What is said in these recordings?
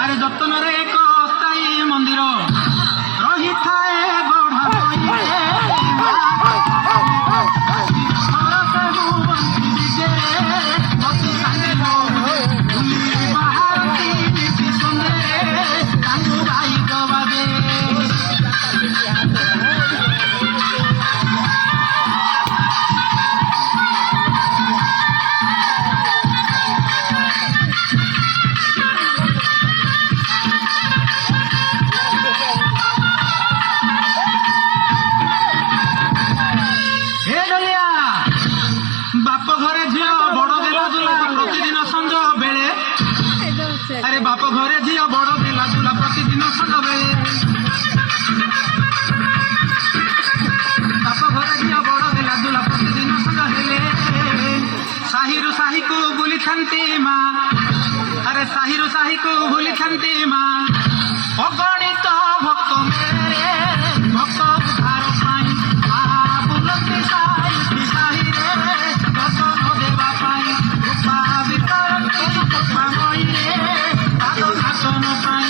আরে যত্নরে এক অস্থায়ী মন্দির রহিথায় গঢ়া বাপ ঘরে ঝিও বড় দেলা দুলা প্রতিদিন সঞ্জ বেড়ে আরে বাপ ঘরে ঝিও বড় দেলা দুলা প্রতিদিন সঞ্জ বেড়ে বাপ ঘরে ঝিও বড় দেলা দুলা প্রতিদিন সঞ্জ হেলে সাহিরু সাহিকু বুলি থান্তি মা আরে সাহিরু সাহিকু বুলি থান্তি মা অগণিত ভক্ত মেরে ভক্ত উদ্ধার পাই মা বুলতি সাহি সাহিরে দর্শন দেবা পাই রূপা বিতরতি কৃপা ময়ূরে পাদ শাসন পাই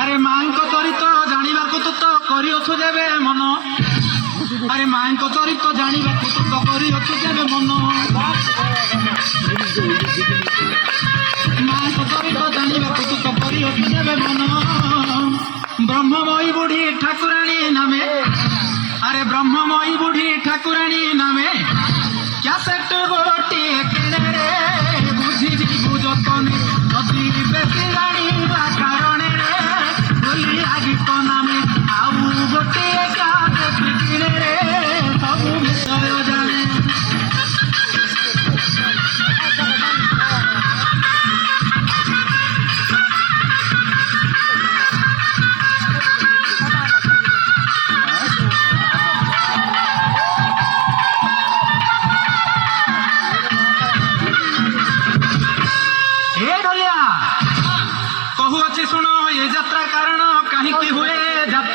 আরে মাঙ্ক চরিত্র জানিବାକୁ তু তো କରିଅଛୁ ଯେବେ ମନ আরে মাঙ্ক চরিত্র জানিବାକୁ তু তো କରିଅଛୁ ଯେବେ মন মাঙ্ক চরিত্র জানিବାକୁ তু তো କରିଅଛୁ ଯେବେ মন ব্রহ্মময়ী বুঢ়ী ঠাকুরাণী নামে আরে ব্রহ্মময়ী বুঢ়ী ঠাকুরাণী নামে ক্যাসেট গোটিয়ে কিনে রে বুঝিଯିବୁ যতনে যদি বেশি জাଣିବା କାରଣେ গীত নামে আউ গোটিয়ে ক্যাসেট কিনে রে ସବୁ ବିଷୟ ଜାଣେ কহুଅছি শুণ এ যাত্রা কারণ কাহিঁকি হুয়ে যাত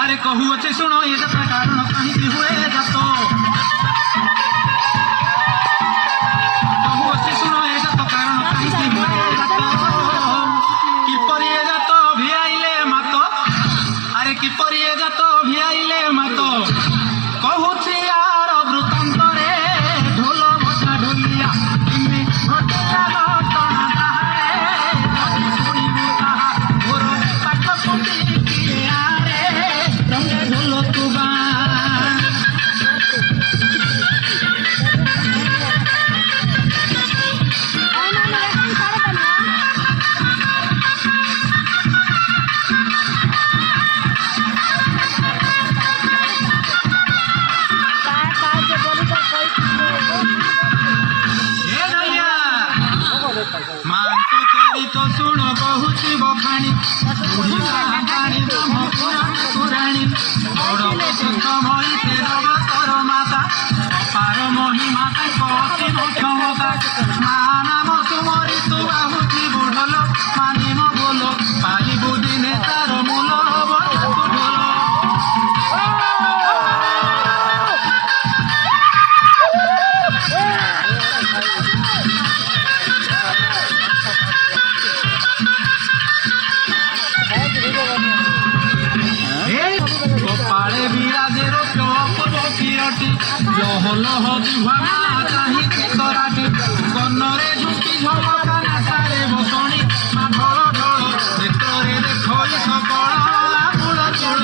আরে কহুଅছি শুণ এ যাত্রা কারণ কাহিঁকি হুয়ে যাত কহুଅছি শুণ এ যাত কারণ কাহিঁকি হুয়ে যাত কিপরি এ যাত ভিআইলে মাত আরে কিপরি এ যাত ভিআইলে মাত কহুছি আর বৃত্তান্তরে ঢোল ভজা ঢোলিয়া ইমে ঘটিয়া ঘটনা তাহারে শুনিবু তাহা মোর পাঠ পুঁথি কিয়ারে রঙে ঢোল তুবা মাଙ୍କ চরিত শুণ ବହୁଛି ବଖାଣି ବୁଢ଼ୀ ସାହାଣୀ ବ୍ରହ୍ମ ପୁରାଣୀ ବଡ଼ ପ୍ରସିଦ୍ଧ ଭଳି ସେ ଜଗତର ମାତା ଅପାର ମହିମା ତାଙ୍କ ଅସୀମ କ୍ଷମତା ମା ନାମ ତୁମରି ତୁ ବାହୁଛି ବୁଢ଼ଲ ମାନିମ ବୋଲ ପାଇବୁ ଦିନେ ତାର ମୂଲ ହବ ତାକୁ ଢୋଲ কপালে বিরাজে রূপটি লহ লহ জিহ্বা চাহি তরাটি কন্নরে ঝুঁকি ঝলকা নাচারে বসণী মা ঢোল ঢোল নেত্রে দেখই সকল আকুল চুল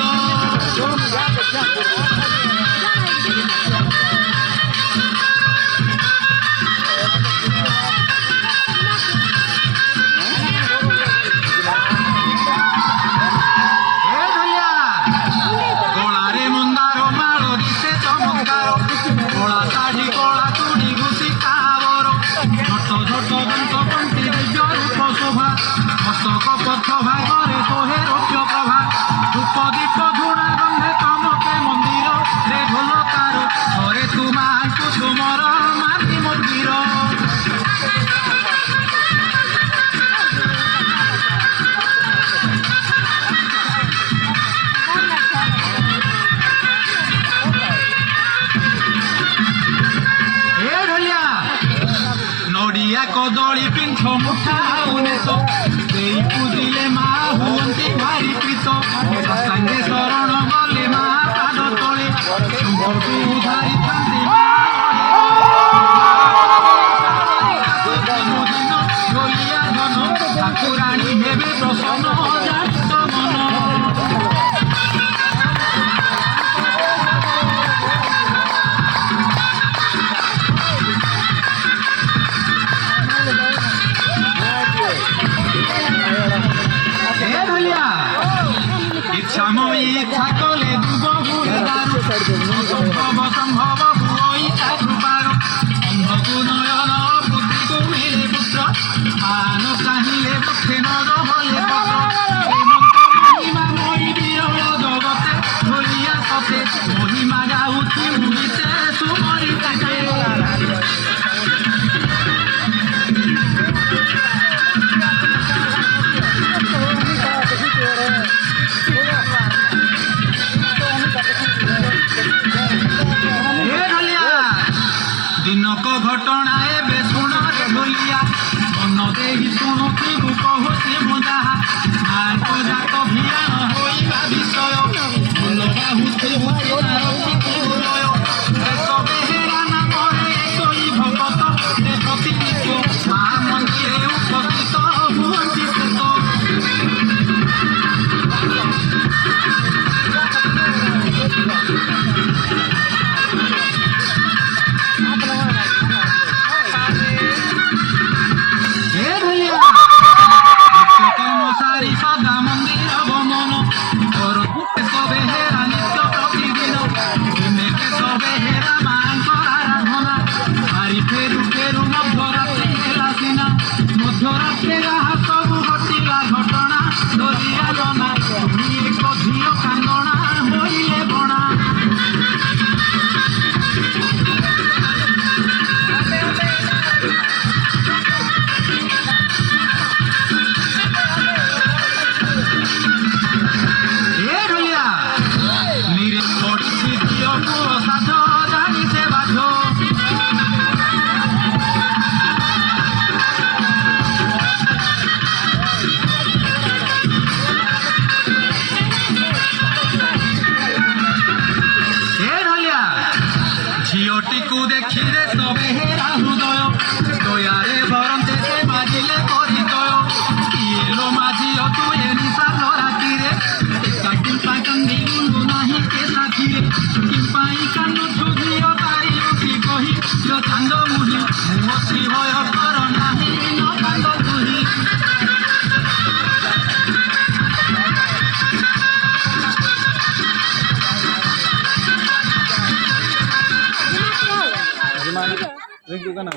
ছোট ছোট ନଡ଼ିଆ କଦଳୀ ପିଣ୍ଠ ମୁଠା ଉନେଶ ସେଇ ପୂଜିଲେ ମା ହୁଅନ୍ତି ଭାରି ପ୍ରୀତ ସାଙ୍ଗେ ଶରଣ ଗଲେ ମା ପାଦ ତଳେ ଶୁଭକୁ ଉଧାରିଥାନ୍ତି ମା ଗୋଲିଆ ଧନ ଠାକୁରାଣୀ ହେବେ ପ୍ରସନ୍ନ ଜାତ ମନ। ইচ্ছাময়ী ইচ্ছা কলে দুব হুয়ে দারু সম্ভব সম্ভব হুই তা কৃপার অন্ধকু নয়ন পুত্রীকু মিলে পুত্র মান চাহিলে পক্ষে নর হলে পত্র মহিমা মই বিরল জগতে ধরিয়া সতে মহিমা গাউছি মুহিতে সুমরি তাকে। ଦିନକ ଘଟଣା ଏବେ ଶୁଣରେ ଢୋଲିଆ ମନ ଦେଇ ଶୁଣୁଥିବୁ କହୁଛି ମୁଁ ଯାହା ମାଙ୍କ ଯାକ ଭିଆଣ ହୋଇବା ବିଷୟ ଭଲ ବାହୁଥିବୁ ବେହେରା ନାମରେ ଶୋଇ ଭଗତ ପ୍ରତିନିତ୍ୟ ମା ମନ୍ଦିରେ ଉପସ୍ଥିତ ହୁଅନ୍ତି ପ୍ରେତ। ସାରି ସଦା ମନ୍ଦିର ଗମନ କରତେ ସବେ ହେରା ନିତ୍ୟ ପ୍ରତିଦିନ ଏମେକେ ସବେ ହେରା ମାଙ୍କର ଆରାଧନା ମାରି ଫେରୁ ଫେରୁ ମଧ୍ୟରାତ୍ରି ହେଲା ସିନା ମଧ୍ୟରାତ୍ରି ଯାହା ସବୁ ଘଟିଲା ଘଟଣା ଧରିଆ ଜନା ଶୁଣି ଏକ ଝିଅ କାନ୍ଦଣା ହୋଇଲେ ବଣା। ঝিওটিকু দেখিলে সবে হেরা হৃদয় দয়ারে ভরন্তে সে মাজিলে পরিচয় কিয়েলো মাঝিও তুই নিশাল রাতিরে একা কিম্পা কান্দি মুন্ডু নাহি কে সাথিরে কিম্পাই কান্দ ঝুঝিও তারি রুটি কহি চান্দ মুহি মুছি ভয় কর নাহি ন কান্দ তুহি। Gimana? Ring juga nang.